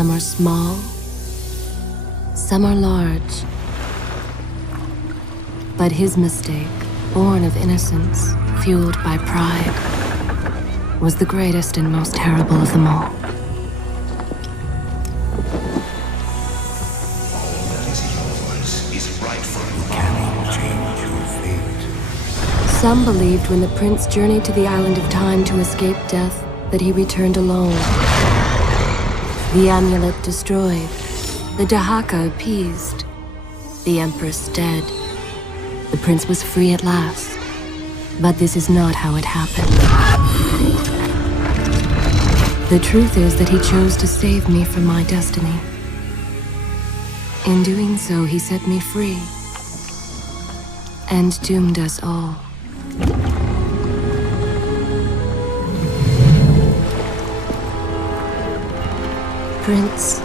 Some are small, some are large. But his mistake, born of innocence, fueled by pride, was the greatest and most terrible of them all. Some believed when the prince journeyed to the island of time to escape death that he returned alone. The amulet destroyed, the Dahaka appeased, the empress dead. The prince was free at last. But this is not how it happened. The truth is that he chose to save me from my destiny. In doing so, he set me free and doomed us all. Prince,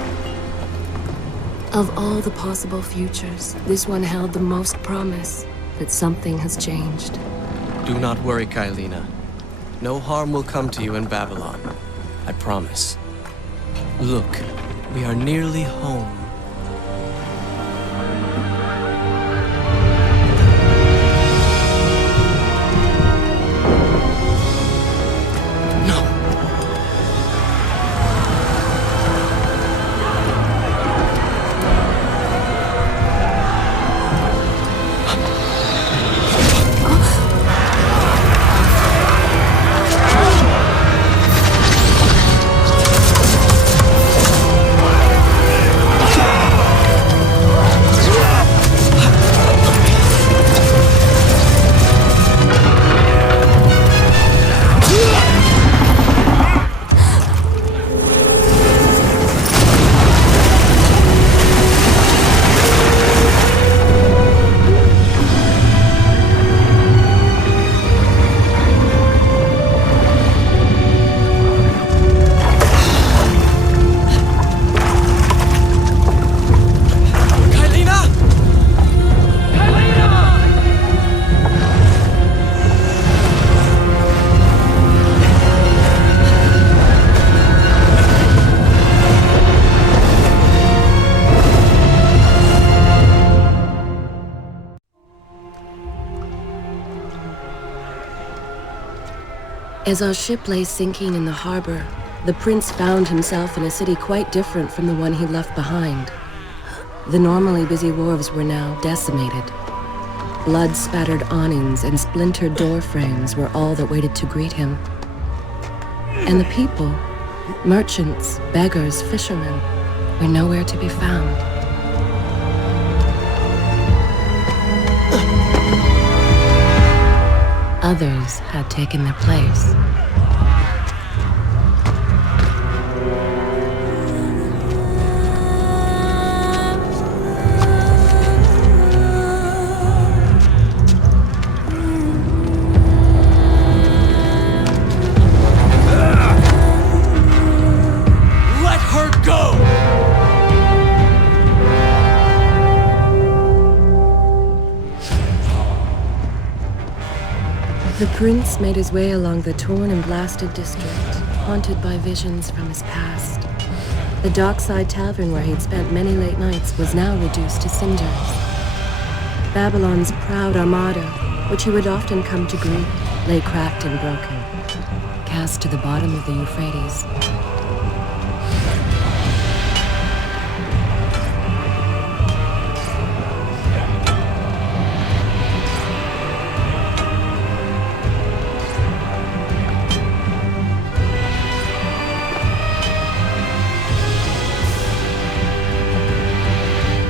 of all the possible futures, this one held the most promise that something has changed. Do not worry, Kailina. No harm will come to you in Babylon. I promise. Look, we are nearly home. As our ship lay sinking in the harbor, the prince found himself in a city quite different from the one he left behind. The normally busy wharves were now decimated. Blood-spattered awnings and splintered door frames were all that waited to greet him. And the people, merchants, beggars, fishermen, were nowhere to be found. Others had taken their place. Let her go! The prince made his way along the torn and blasted district, haunted by visions from his past. The dockside tavern where he'd spent many late nights was now reduced to cinders. Babylon's proud armada, which he would often come to greet, lay cracked and broken, cast to the bottom of the Euphrates.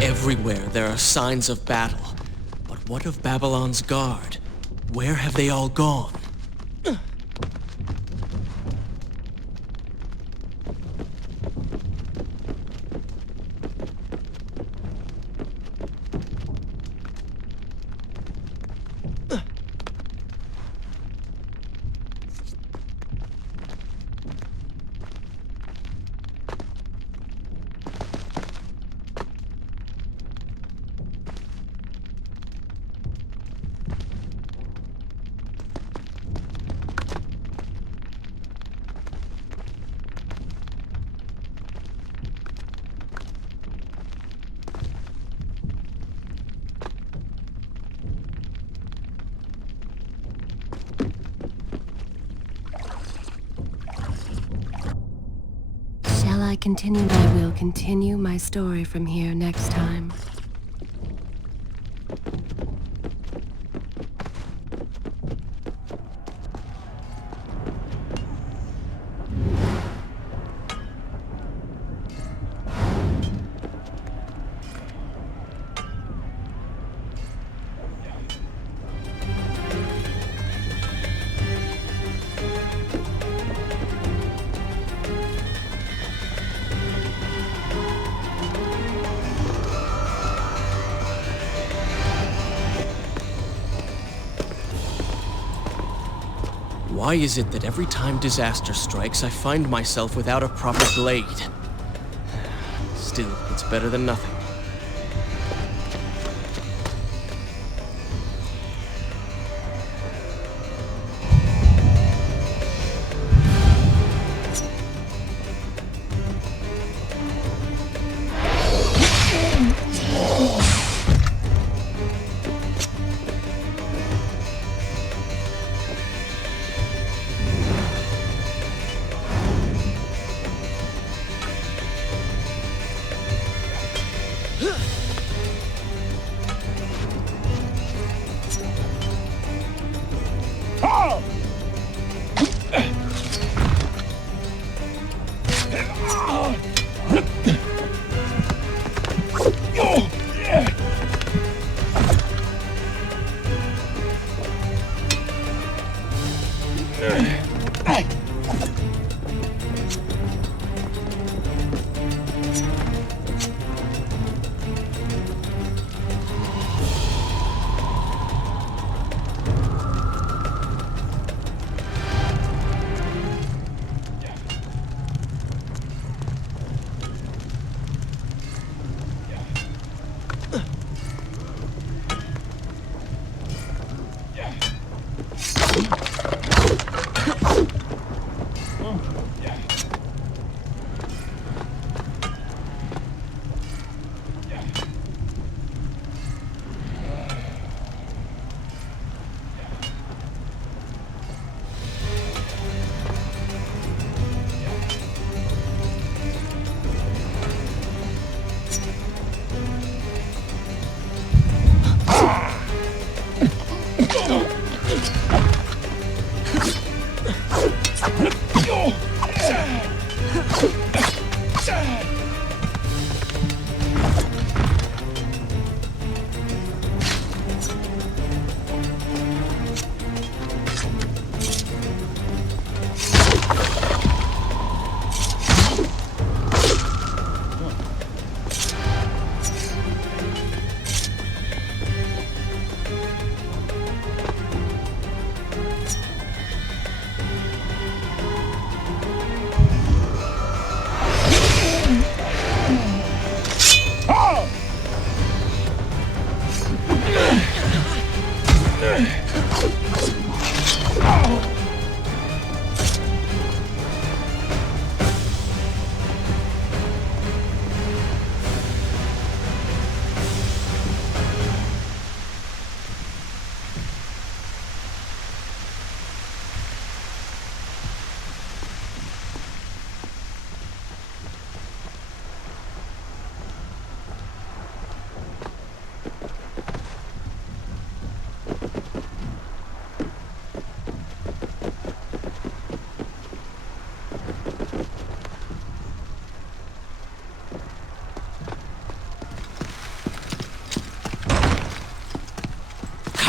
Everywhere there are signs of battle. But what of Babylon's guard? Where have they all gone? I will continue my story from here next time. Why is it that every time disaster strikes, I find myself without a proper blade? Still, it's better than nothing.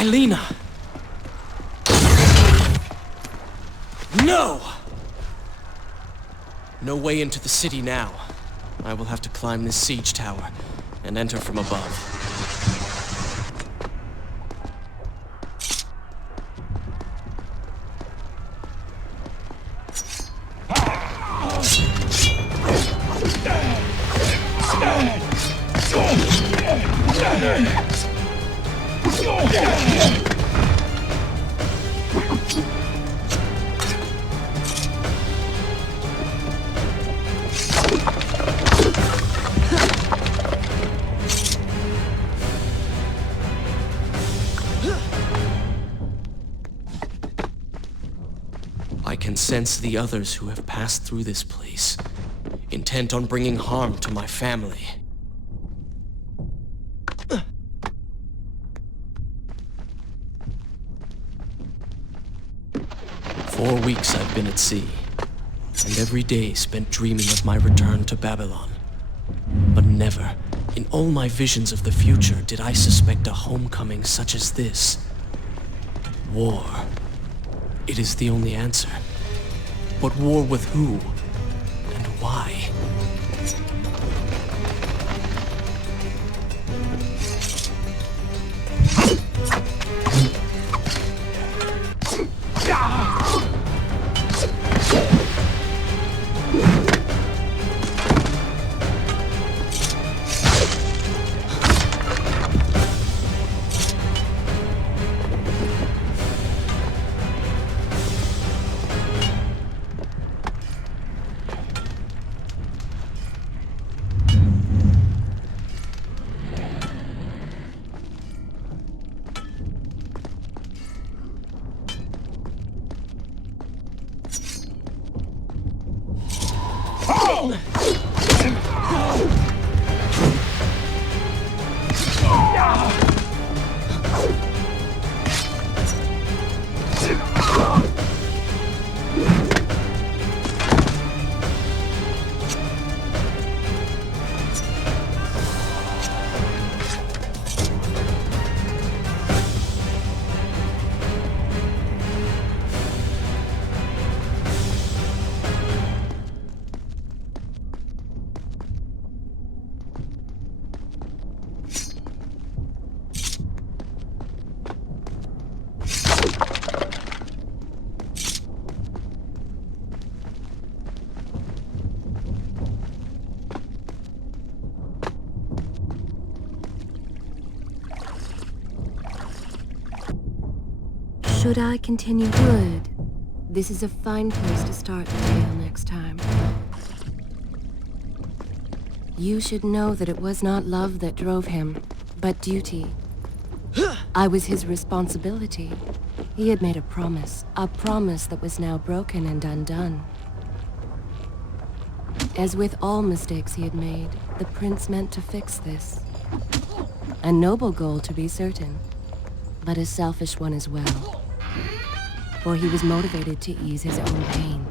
Kailina! No! No way into the city now. I will have to climb this siege tower and enter from above. I can sense the others who have passed through this place. intent on bringing harm to my family. For 4 weeks I've been at sea, and every day spent dreaming of my return to Babylon. But never, in all my visions of the future, did I suspect a homecoming such as this. War. It is the only answer. But war with who? And why? Should I continue? Good. This is a fine place to start the tale next time. You should know that it was not love that drove him, but duty. I was his responsibility. He had made a promise that was now broken and undone. As with all mistakes he had made, the prince meant to fix this. A noble goal, to be certain, but a selfish one as well. For he was motivated to ease his own pain.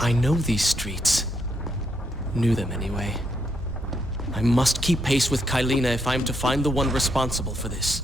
I know these streets. Knew them anyway. I must keep pace with Kylina if I am to find the one responsible for this.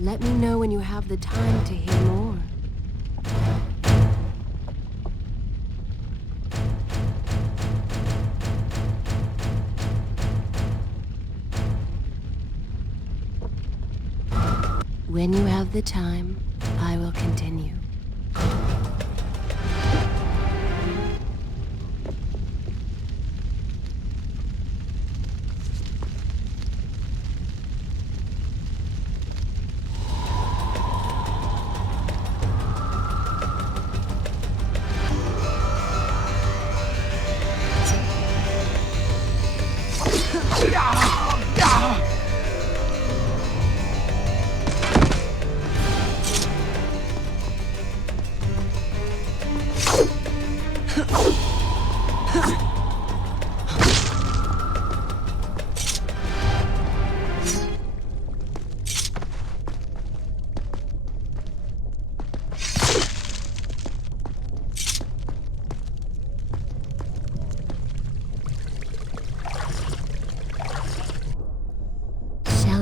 Let me know when you have the time to hear more. When you have the time, I will continue.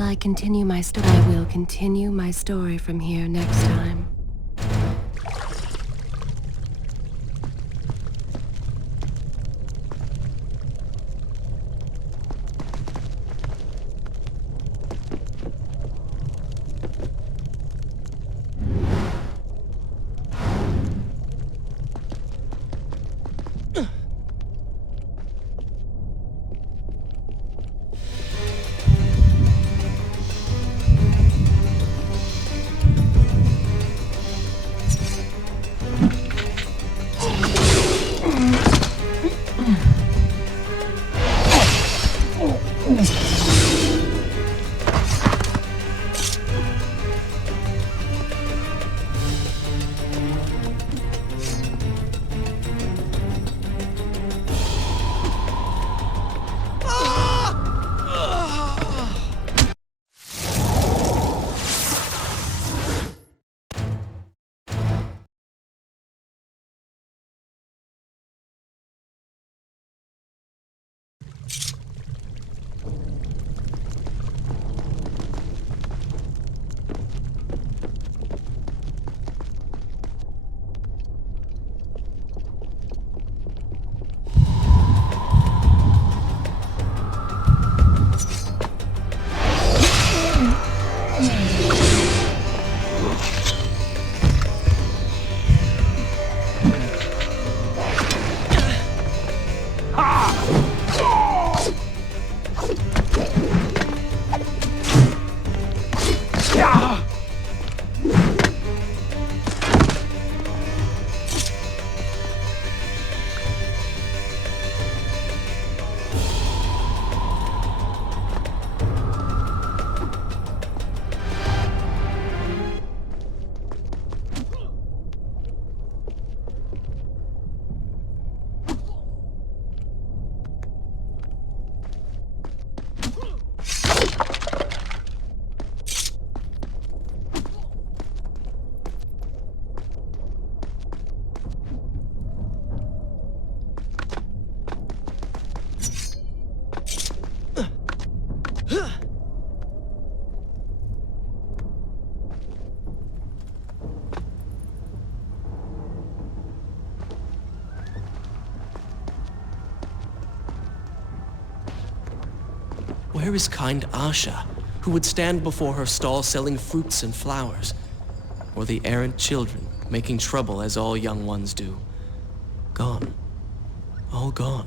I continue my story. I will continue my story from here next time. Where is kind Asha, who would stand before her stall selling fruits and flowers? Or the errant children, making trouble as all young ones do? Gone. All gone.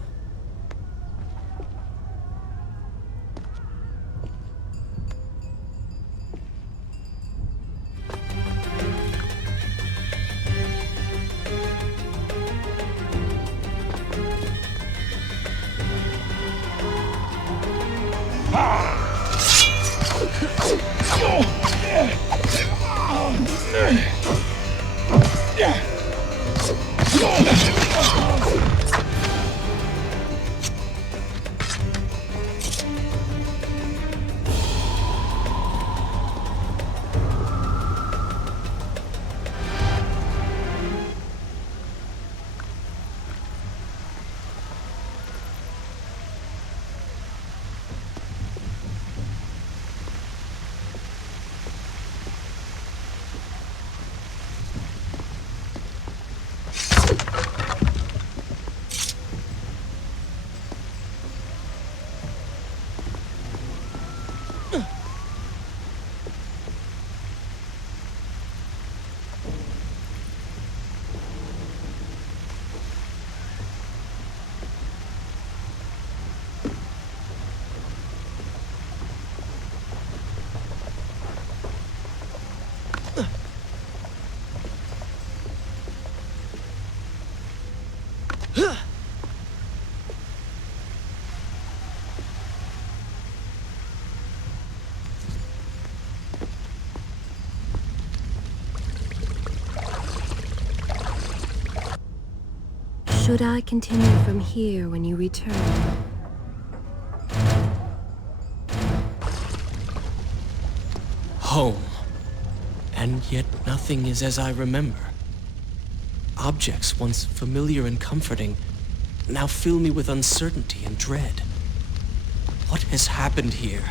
Should I continue from here when you return? Home. And yet nothing is as I remember. Objects once familiar and comforting now fill me with uncertainty and dread. What has happened here?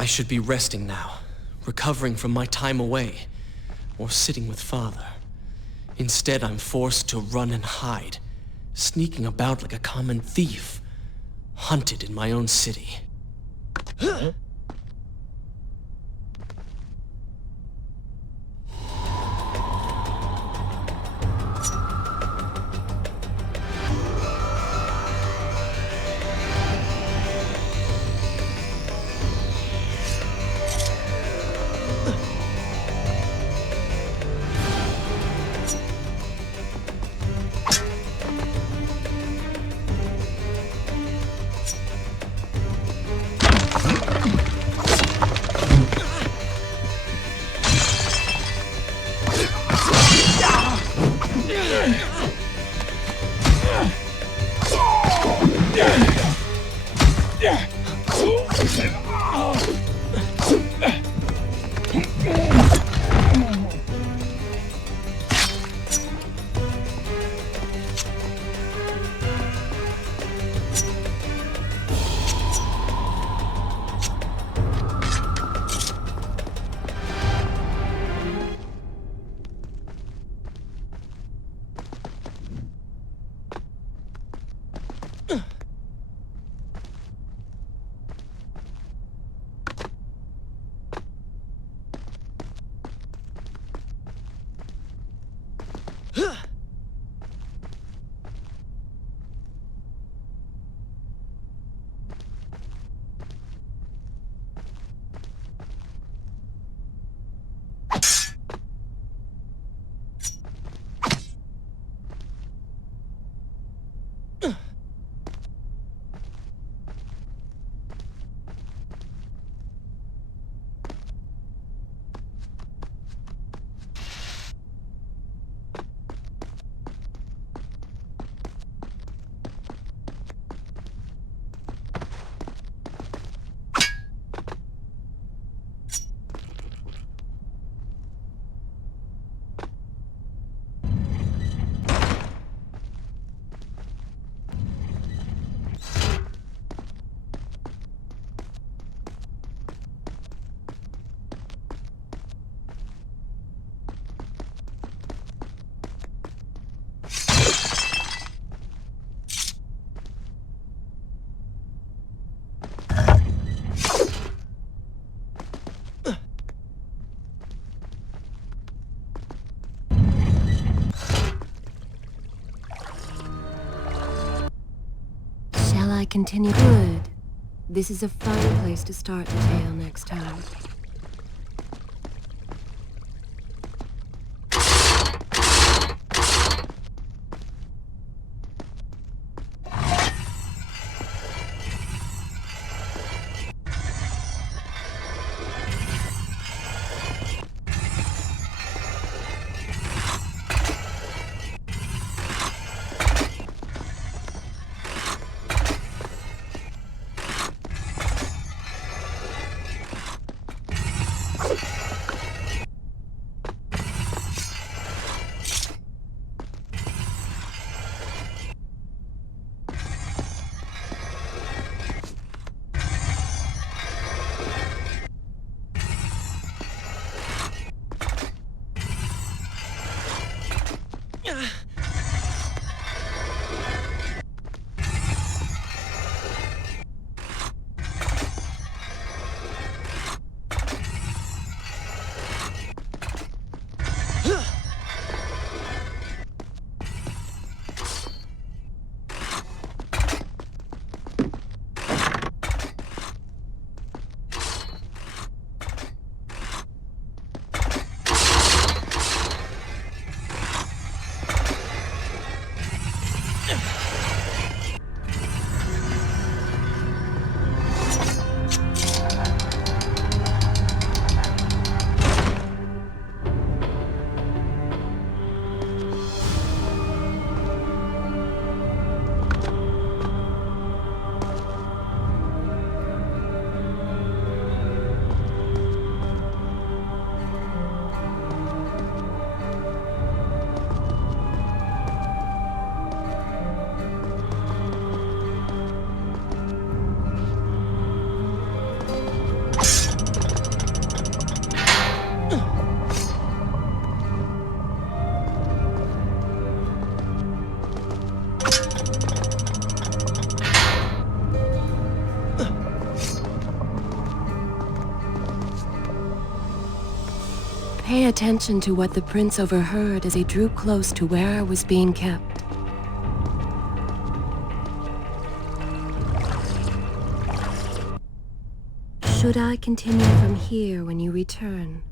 I should be resting now, recovering from my time away, or sitting with Father. Instead, I'm forced to run and hide, sneaking about like a common thief, hunted in my own city. I continue? Good. This is a fine place to start the tale next time. Pay attention to what the prince overheard as he drew close to where I was being kept. Should I continue from here when you return?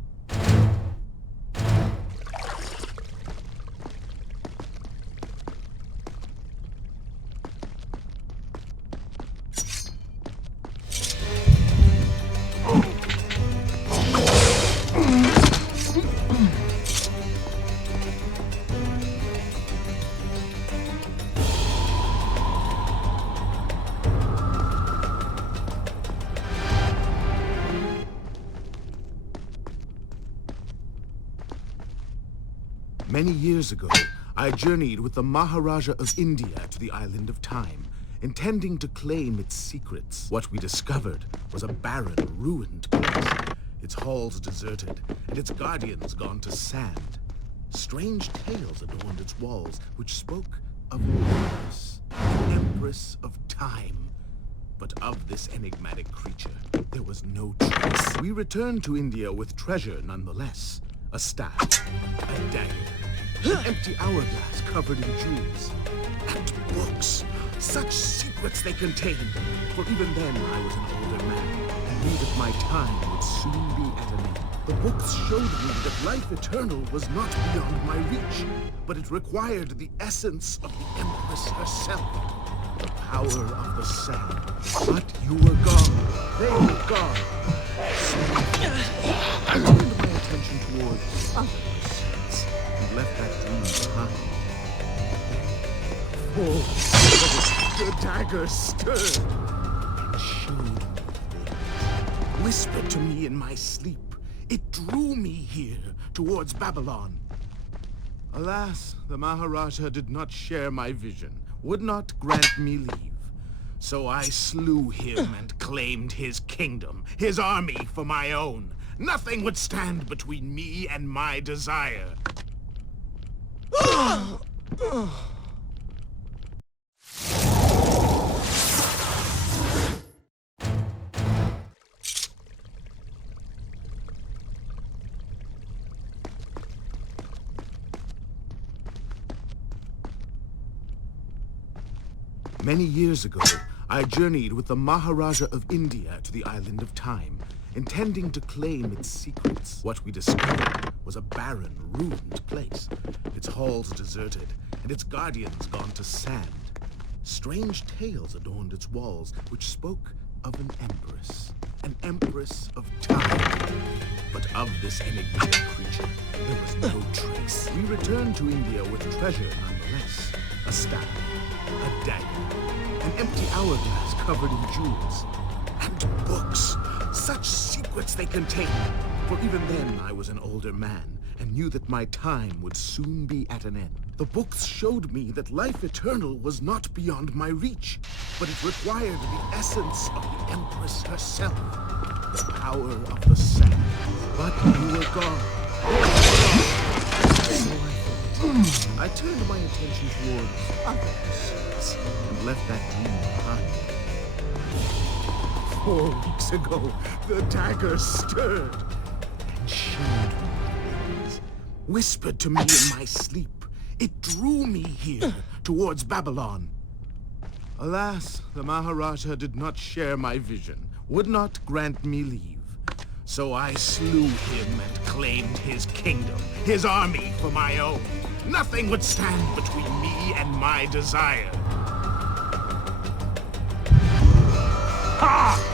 Many years ago, I journeyed with the Maharaja of India to the island of Time, intending to claim its secrets. What we discovered was a barren, ruined place, its halls deserted, and its guardians gone to sand. Strange tales adorned its walls, which spoke of an Empress of Time. But of this enigmatic creature, there was no trace. We returned to India with treasure nonetheless. A staff, a dagger, an empty hourglass covered in jewels, and books. Such secrets they contained. For even then I was an older man, and knew that my time would soon be at an end. The books showed me that life eternal was not beyond my reach, but it required the essence of the Empress herself. The power of the sand. But you were gone. They were gone. I turned my attention toward other pursuits and left that dream behind. Oh, the dagger stirred and showed me things. Whispered to me in my sleep. It drew me here, towards Babylon. Alas, the Maharaja did not share my vision, would not grant me leave. So I slew him and claimed his kingdom, his army for my own. Nothing would stand between me and my desire. Many years ago, I journeyed with the Maharaja of India to the island of Time, intending to claim its secrets. What we discovered was a barren, ruined place, its halls deserted, and its guardians gone to sand. Strange tales adorned its walls, which spoke of an empress of time. But of this enigmatic creature, there was no trace. We returned to India with treasure nonetheless. A staff, a dagger, an empty hourglass covered in jewels, and books. Such secrets they contained. For even then I was an older man, and knew that my time would soon be at an end. The books showed me that life eternal was not beyond my reach, but it required the essence of the Empress herself, the power of the sand. But you were gone. So I turned my attention towards other pursuits, and left that dream behind. 4 weeks ago, the dagger stirred, and showed me things, whispered to me in my sleep. It drew me here, towards Babylon. Alas, the Maharaja did not share my vision, would not grant me leave. So I slew him and claimed his kingdom, his army for my own. Nothing would stand between me and my desire. Ha!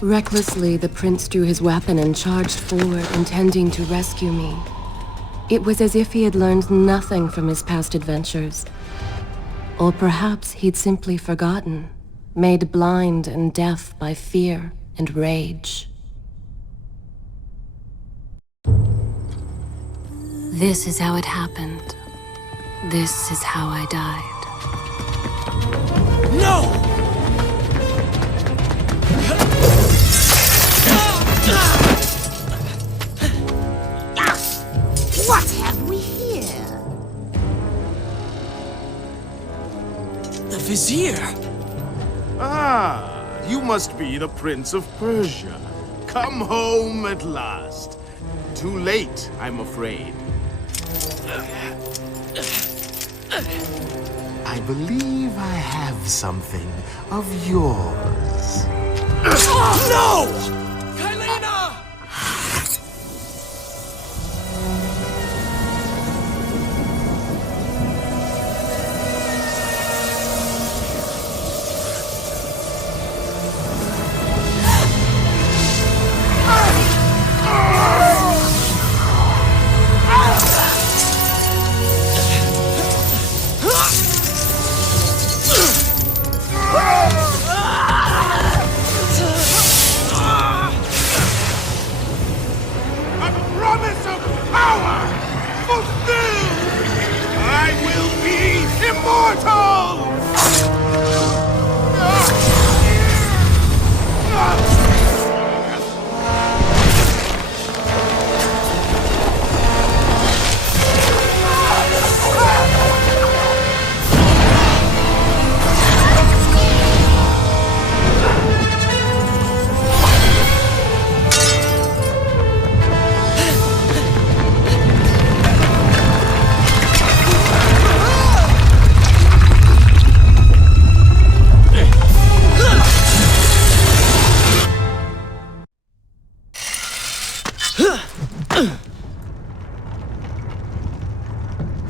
Recklessly, the prince drew his weapon and charged forward, intending to rescue me. It was as if he had learned nothing from his past adventures. Or perhaps he'd simply forgotten, made blind and deaf by fear and rage. This is how it happened. This is how I died. No! What have we here? The Vizier! Ah, you must be the Prince of Persia. Come home at last. Too late, I'm afraid. I believe I have something of yours. No! Kylena!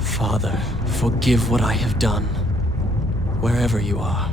Father, forgive what I have done, wherever you are.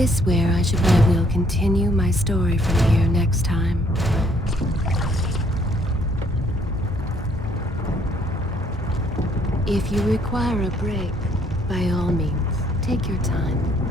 this where I will continue my story from here next time? If you require a break, by all means, take your time.